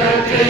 ਮਾਗ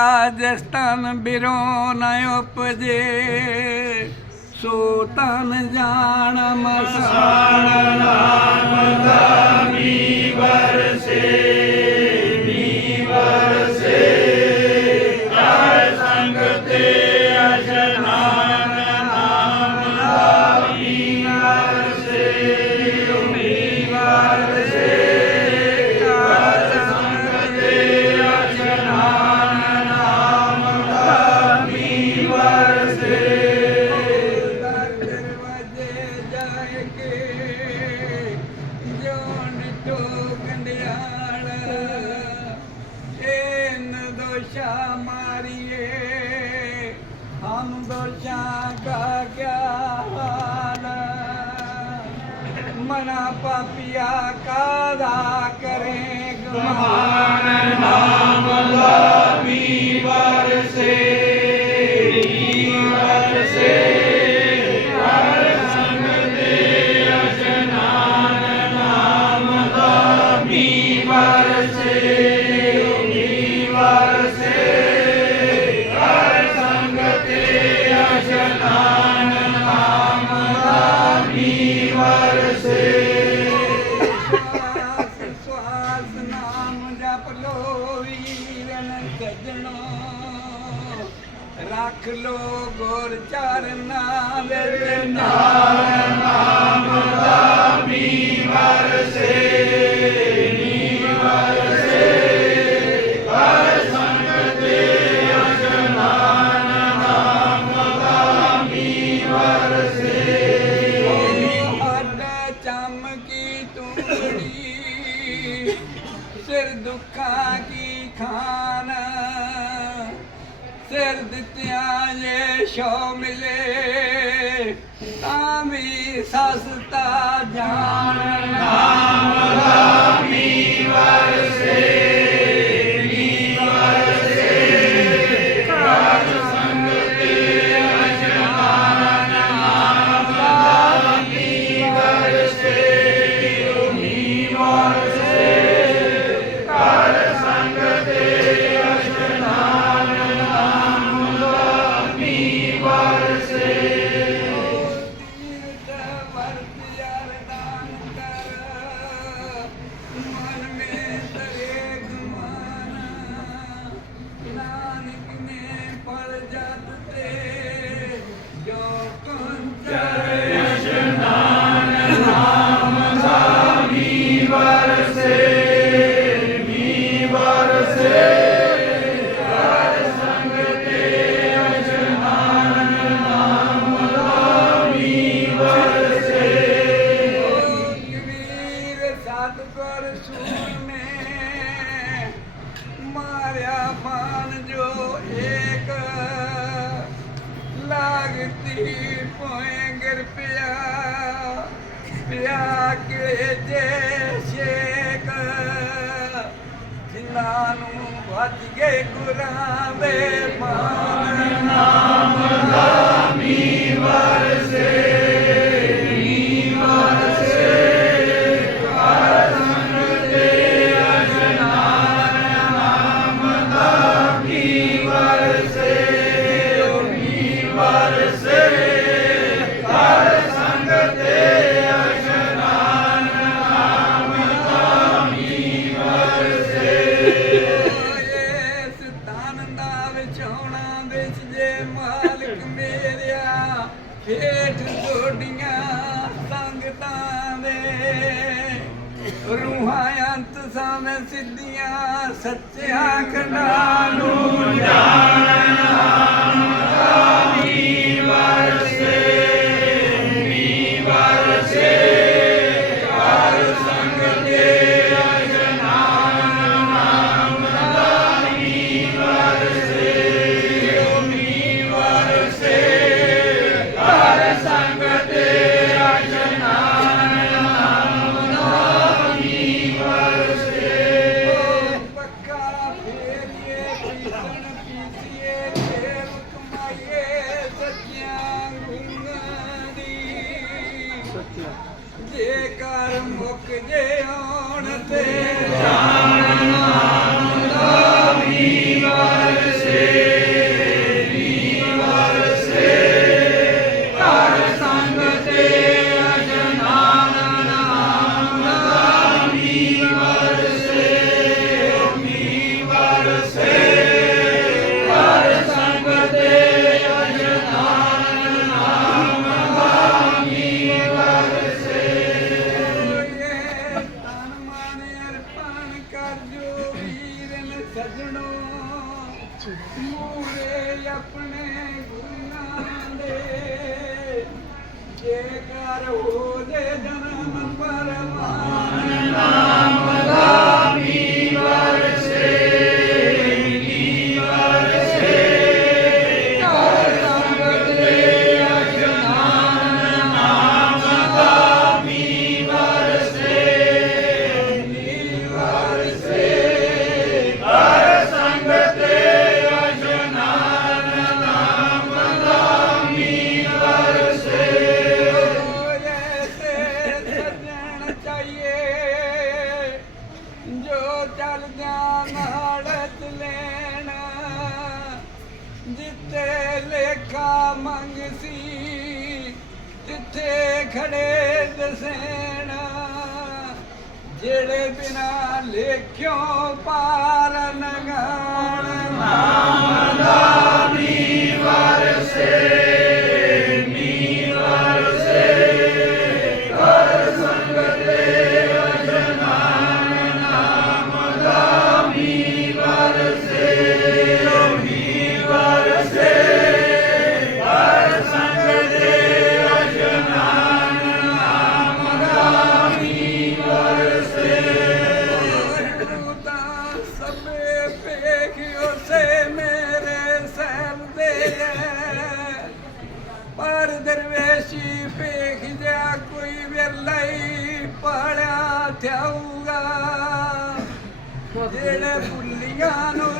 રાજસ્થાન બિરો ના ઉપજે સોતન જાણ મસાણ ਦੋਸ਼ਾ ਕਾ ਕਿਆ ਮਨਾ ਪਾਪੀਆ ਕਾਦਾ ਕਰੇ ਗਮਾਨ? ਨਾਮ ਦਾ ਵੀ ਵਰਸੇ ਸਵਾਸ ਨਾਮ ਜਪ ਲੋ ਵੀਰਨ ਸਜਣੋ ਰੱਖ ਲੋ ਗੁਰ ਚਰਨਾਂ ਵਿੱਚ ਨਾਮ ਨਾਮ। ਤੂੜੀ ਸਿਰ ਦੁੱਖਾਂ ਕੀ ਖਾਨ? ਸਿਰ ਦਿੱਤਿਆਂ ਜੇ ਸ਼ੋ ਮਿਲੇ, ਤਾਂ ਵੀ ਸਸਤਾ ਜਾਣ ਨਾਮ ਦਾ ਵਰਸੇ। Parse. ਸਤਗੁਰ ਸੂਰਮੇ ਮਾਰਿਆ ਬਾਣ ਜੋ ਏਕ। ਲਾਗਤੀ ਪੋਏ ਗਿਰ ਪਿਆ। ਪਿਆ ਕੇ ਜੇ ਸ਼ੇਕ। ਜਿਨ੍ਹਾਂ ਨੂੰ ਵੱਜ ਗਏ ਗੁਰਾਂ ਦੇ ਮਾਨ। ਨਾਮ ਦਾ ਜੋੜੀਆਂ ਸੰਗਤਾਂ ਦੇ। ਰੂਹਾਂ ਅੰਤ ਸਾਵੇਂ ਸਿੱਧੀਆਂ ਸੱਚਿਆ ਖੰਡਾ ਨੂੰ ਜਾਣਨਾ। ਆਮੀ ਵਰਸੇ ਮੰਗ ਸੀ ਜਿੱਥੇ ਖੜੇ ਦਸੈਣਾ ਜਿਹੜੇ ਬਿਨਾ ਲੇਖਿਓ ਪਾਰ ਨਗਾਣ। ਨਾਮ ਦਾ ਵੀ ਵਰ ਫੁੱਲੀਆਂ ਨੂੰ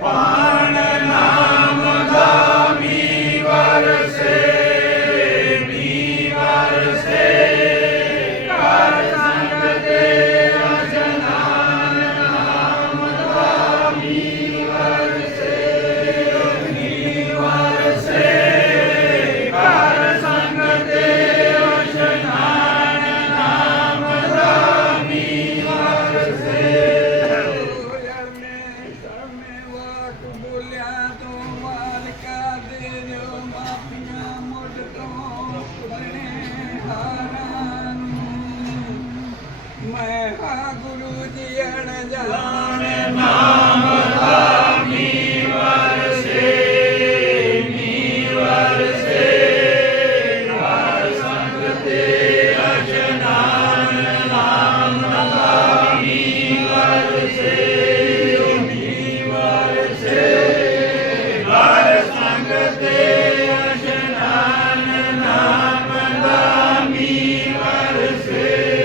ਪਾਣ ਨਾਮ ਦਾ ਵਰਸੇ ਮੀ ਵਰਸੇ। ਨਾਮ ਦਾ